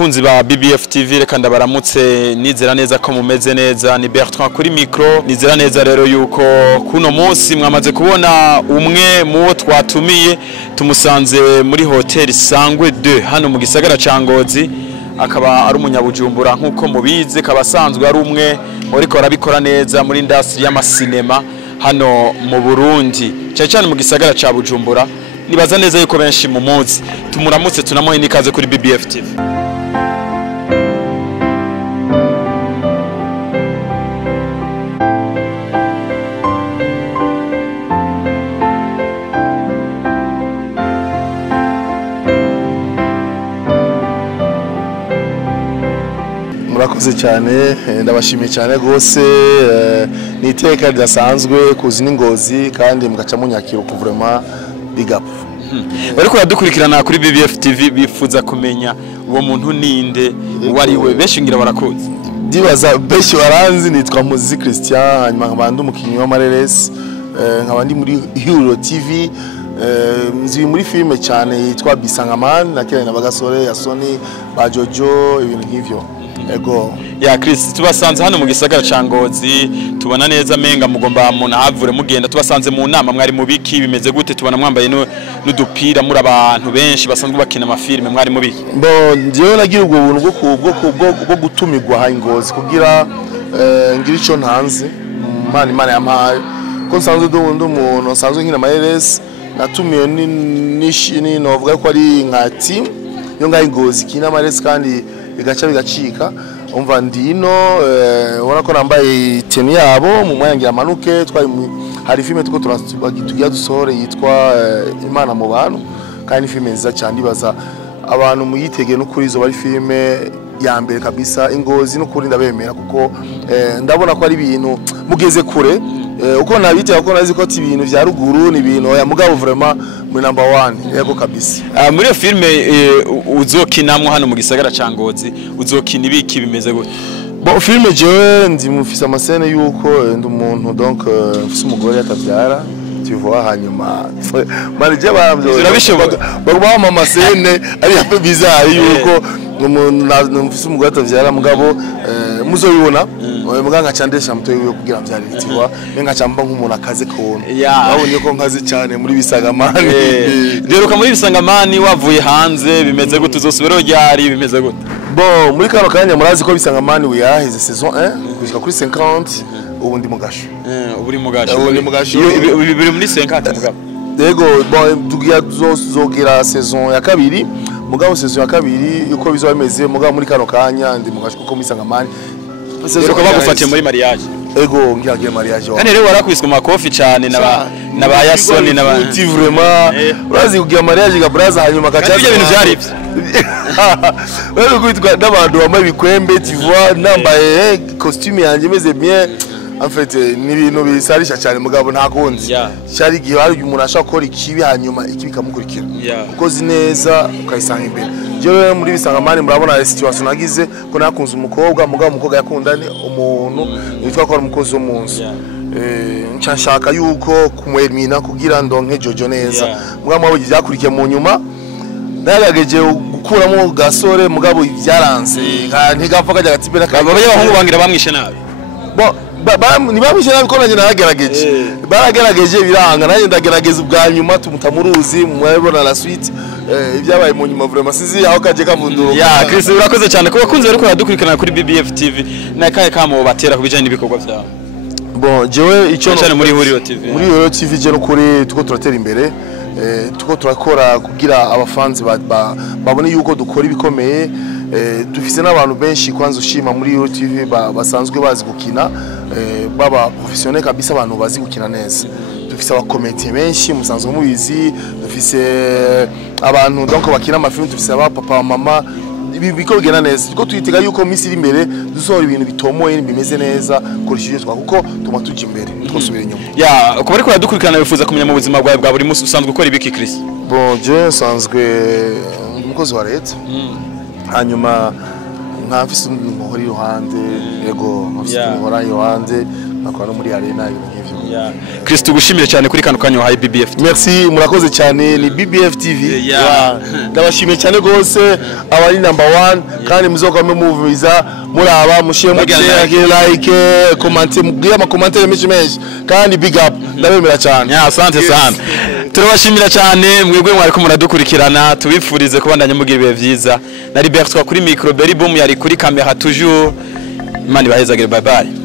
bakunzi ba BBF TV reka ndabaramutse nizera neza ko mumeze neza ni Bertrand kuri micro nizera neza rero yuko kuno munsi mwamaze kubona umwe mu twatumiye tumusanze muri hotel Sangwe 2 hano mu gisagara ca Ngozi akaba ari umunyabujumbura nkuko mubize kabasanzwe ari umwe ariko arabikora neza muri industry y'amasinema hano mu Burundi cyane mu gisagara ca Bujumbura nibaza neza yuko benshi mu munsi tumuramutse tunamuhe nikaze kuri BBF TV. Murakoze cyane ndabashimiye cyane gose niteka ryasanzwe kuzi n'Ingozi kandi mugaca munyakira ku vraiment big up. Bariko radukurikirana kuri BBF TV bifuza kumenya uwo muntu ninde wari we benshi ngira barakoze. Dibaza benshi baranzi nitwa Muzi Christian hanyuma nkabandi umukinyi wa Mareresi nkabandi muri Hero TV nzi muri filme cyane yitwa Bisangamani nakira na bagasore ya Sony ba Jojo ibintu nk'ivyo. Ego ya Chris tubasanze hano mu gisagara ca Ngozi tubona neza menga mugomba muntu avure mugenda tubasanze mu nama mwari mu biki bimeze gute tubona mwambaye n'udupira muri abantu benshi basanzwe bakina amafilme mwari mu biki bo ngiye nagira ubwo buntu bwo gutumirwa ha Ngozi kugira ngira ico ntanze Imana yampaye ko nsanzwe dundi umuntu nsanzwe nkina Mareresi natumiye ni novuga ko ari nka team yo ngaye Ngozi kina Mareresi kandi bigaca bigacika umva ndino ubona ko nambaye teni yabo mu mwanya ngira manuke twari hari filme tuko tugiye dusohore yitwa Imana mu bantu kandi filme nziza cyane ibaza abantu muyitege no kuri izo bari filme ya mbere kabisa Ingozi no kuri ndabemera kuko ndabona ko ari ibintu mugeze kure uko nabite uko nazi ko ibintu vya ruguru ni ibintu ya mugabo vraiment muri number 1 yego kabisa. Muri iyo filme uzokinamwo hano mu gisagara ca Ngozi uzokina ibiki bimeze gute? Bo filme jewe ndi mufisa amasene yuko ndi umuntu donc mfise umugore atavyara tu vois hanyuma marije bamvyo urabishoboka baguma mu masene ari hape bizarre yuko umuntu mfise umugore atavyara mugabo muzoyibona muganga cyandesha mutoyi wiwe kugira mvyaritiwa menga cyamba nk'umuntu akaze kubona babonye ko nkaze cyane muri Bisangamani rero ka muri Bisangamani wavuye hanze bimeze gute uzosubira ryari bimeze gute bo muri kano kanya murazi ko Bisangamani we yaheze saison 1 gushika kuri 50 ubu ndi mugasho ubu mu gasho ubu ndi mugasho biri muri 50 mugabo yego bon tugiye zogira saison ya kabiri mugabo saison ya kabiri uko bizo bimeze mugabo muri kano kanya ndi mugasho kuko Bisangamani rero ko bagufatiye muri mariage ego ngiye mariage kandi rero warakwiswe makofi cyane na ba Yasoni na ba ti vraiment urazi kugira mariage ga braza hanyuma gacha ibyo bintu byari ibyo rero kwitwa n'abantu bambaye bikwembe tu vois nambaye costume yanjye meze bien en fait ni ibintu bisarisha cyane mugabo nta kundi cyari gihe hari umuntu ashaka gukora ikibi hanyuma ikibi kamukurikira ukoze neza ukayisanga imbere jewe muri Bisangamani murabona situation nagize ko nakunze umukobwa mugabo umukobwa yakundane umuntu yitwa ko ari umukozi wo munsi nshaka yuko kumwemina kugira ndonke Jojo neza mugabo mwabo byakurikiye mu nyuma ndagageje gukuramo gasore mugabo byaranze ntigapfa kajya gatibera baba y'abahungu bangira bamwishe nabi ni bamwishe nabi ko nanjye naragerageje baragerageje biranga nanjye ndagerageza ubwa nyuma tumuruzi mwabona la suite ibyabaye mu nyuma vraiment sizi aho kaje kavunduro ya Chris urakoze cyane kuba kunze ariko radukurikirana kuri BBF TV nakaye kamo batera kubijanye n'ibikorwa byawe bon jewe icyo cyane muri Hero TV muri Hero TV je no kuri tuko turatera imbere tuko turakora kugira abafanzi babone yuko dukora ibikomeye dufise n'abantu benshi kwanza ushima muri Hero TV basanzwe bazi gukina baba professionnel kabisa abantu bazi gukina neza dufise abakomite benshi musanzwe mubizi dufise abantu donc bakina amafilm dufise aba papa mama biko bigena neza ko tuyitega yuko misi iri imbere dusohora ibintu bitomoye bimeze neza kurishije twa kuko tuma tuja imbere twosubira inyuma ya uko bari kuradukurikirana bifuza kumenya mu buzima bwawe bwa buri munsi usanzwe ukora ibiki Chris bon je sanzwe umukozi wa leta hanyuma nkafise umuhori iruhande yego nkafise umuhora iruhande akora no muri arena ibintu nk'ivyo. Chris tugushimire cyane kuri kano kanya wahaye BBF. Merci, murakoze cyane, ni BBF TV. Ndabashimiye cyane gose abari number 1 kandi muzokomwe muvumiza muraba mushiye mu like commenter mugiye ama commentaire menshi kandi big up ndabemera cyane. Asante sana. Turabashimira cyane mwebwe mwari ko muradukurikirana tubifurize kubandanya mugira ibihe vyiza. Na Libertwa kuri micro Berry Boom yari kuri camera toujours. Imana ibahezagire, bye bye.